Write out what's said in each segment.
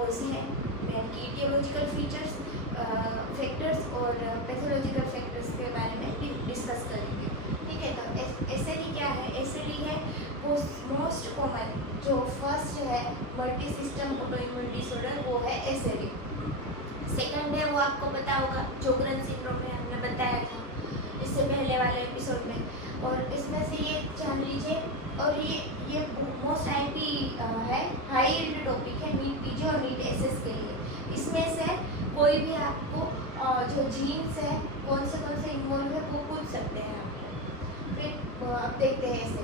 कोज है, यानी कि ईटियोलॉजिकल फीचर्स, फैक्टर्स और पैथोलॉजिकल फैक्टर्स के बारे में डिस्कस करेंगे। ठीक है, तो एसएलई क्या है? एसएलई है वो मोस्ट कॉमन जो फर्स्ट है मल्टी सिस्टम ऑटोइम्यून डिसऑर्डर, वो है एसएलई। सेकंड है वो आपको पता होगा जोग्रन सिंड्रोम में, हमने बताया था इससे पहले वाले एपिसोड में। और इसमें से ये जान लीजिए, और ये मोस्ट आईपी है, हाई यील्ड टॉपिक है नीट पीजी और नीट एसएस के लिए। इसमें से कोई भी आपको जो जीन्स है कौन से इन्वॉल्व है वो पूछ सकते हैं आप। फिर अब देखते हैं ऐसे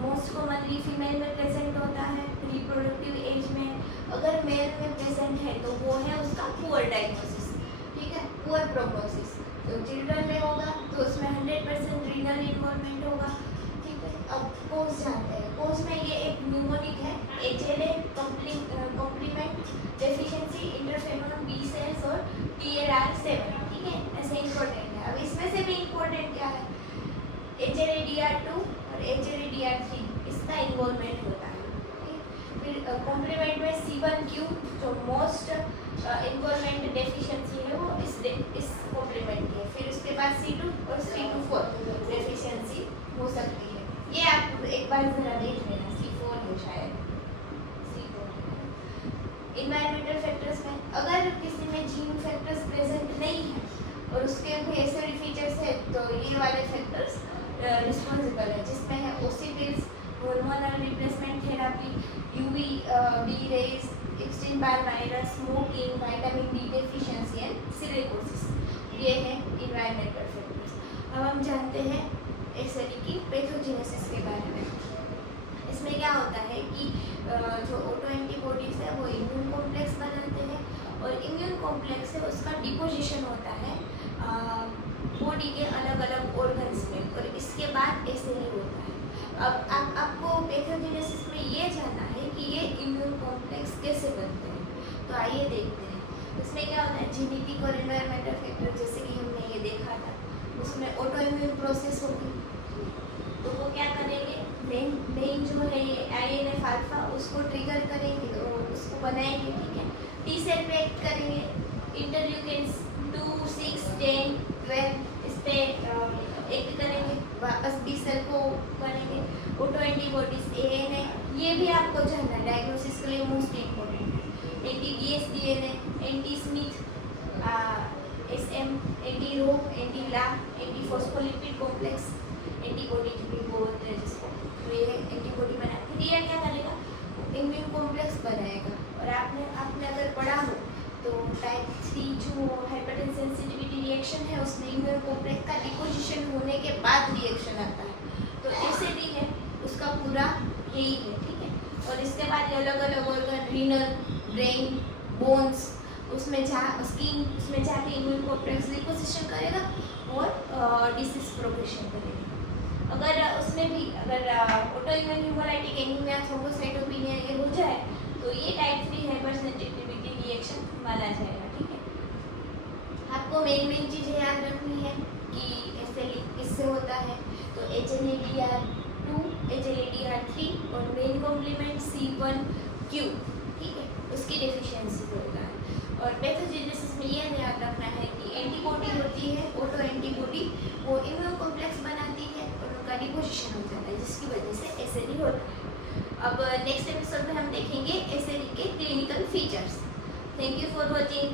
मोस्ट कॉमनली फीमेल में प्रेजेंट होता है रिप्रोडक्टिव एज में। अगर मेल में प्रेजेंट है तो वो है उसका पुअर डायग्नोसिस, ठीक है, पुअर प्रोग्नोसिस। तो चिल्ड्रन में होगा तो उसमें 100% रीनल इन्वॉल्वमेंट होगा। ठीक है, अब कोज जानते हैं। कोज में ये एक न्यूमोनिक है, HLA complement deficiency interferon B cells और TLR7। ठीक है, ऐसे इंपॉर्टेंट है। अब इसमें से भी इंपॉर्टेंट क्या है? HLA-DR2 और HLA-DR3 इसका इन्वॉल्वमेंट होता है। फिर कॉम्प्लीमेंट में C1q जो मोस्ट इन्वॉल्वमेंट डेफिशिएंसी है वो इस कॉम्प्लीमेंट की है। फिर उसके बाद C2 और C2-4 डेफिशिएंसी हो सकती है। ये आप एक बार जरा देख लेना, C4 है शायद, C4। इन्वायरमेंटल फैक्टर्स में अगर किसी में जीन फैक्टर्स प्रेजेंट नहीं है और उसके भी ऐसे फीचर्स है तो ये वाले फैक्टर्स रिस्पॉन्सिबल है, जिसमें है OC pills, hormonal replacement therapy, UVB rays, Epstein Barr virus, smoking, vitamin D deficiency and silicosis. ये है इन्वायरमेंटल फैक्टर्स। अब हम जानते हैं एसएलई की पैथोजेनेसिस के बारे में। इसमें क्या होता है कि जो ऑटो एंटीबॉडीज है वो इम्यून कॉम्प्लेक्स बनाते हैं और इम्यून कॉम्प्लेक्स है उसका डिपोजिशन होता है बॉडी के अलग अलग ऑर्गन्स में, और इसके बाद एसएलई होता है। अब आपको पैथोजेनेसिस में ये जानना है कि ये इम्यून कॉम्प्लेक्स कैसे बनते हैं, तो आइए देखते हैं। इसमें क्या होता है, जेनेटिक और एनवायरमेंटल फैक्टर, जैसे कि हमने ये देखा था, उसमें ऑटो इम्यून प्रोसेस होगी तो वो क्या करेंगे, मेन जो है ये INF अल्फा उसको ट्रिगर करेंगे, तो उसको बनाएंगे। ठीक है, टी सेल पे एक्ट करेंगे, इंटरल्यूकिन्स 2, 6, 10, 12 इस पे एक्ट करेंगे, वापस बी सेल को बनेंगे। ऑटो एंटीबॉडीज ANA, ये भी आपको जानना है, डायग्नोसिस के लिए मोस्ट इम्पोर्टेंट है। Anti DS DNA, anti Smith, SM, anti Ro, anti La, anti phospholipid complex antibody भी बोलते हैं जिसको, तो ये एंटीबॉडी बना फिर ये क्या करेगा, इम्यून कॉम्प्लेक्स बनाएगा। और आपने अगर पढ़ा हो तो टाइप 3 जो हाइपरटेंशन सेंसिटिविटी रिएक्शन है उसमें इम्यून कॉम्प्लेक्स का डिपोजिशन होने के बाद रिएक्शन आता है, तो ऐसे भी है उसका पूरा यही है। ठीक है, और इसके बाद ये अलग अलग ऑर्गन, रीनल, ब्रेन, बोन्स, उसमें स्किन, उसमें जाके इम्यून कॉम्प्लेक्स डिपोजिशन करेगा और डिसीज प्रोग्रेशन करेगा। अगर उसमें भी अगर auto immune haemolytic anaemia, thrombocytopenia ये हो जाए तो ये टाइप 3 हाइपरसेंसिटिविटी रिएक्शन माना जाएगा। ठीक है, आपको मेन चीज़ें याद रखनी है कि एसएलई किससे होता है, तो HLA-DR2, HLA-DR3 और मेन कॉम्प्लीमेंट C1q, ठीक है, उसकी डेफिशिएंसी होता है। और पैथोजेनेसिस में ये याद रखना है कि एंटीबॉडी होती है, ऑटो एंटीबॉडी, वो इम्यून कॉम्प्लेक्स बनाती है और उनका डिपोजिशन हो जाता है, जिसकी वजह से एसएलई होता है। अब नेक्स्ट एपिसोड में हम देखेंगे एसएलई के clinical features. Thank you for watching.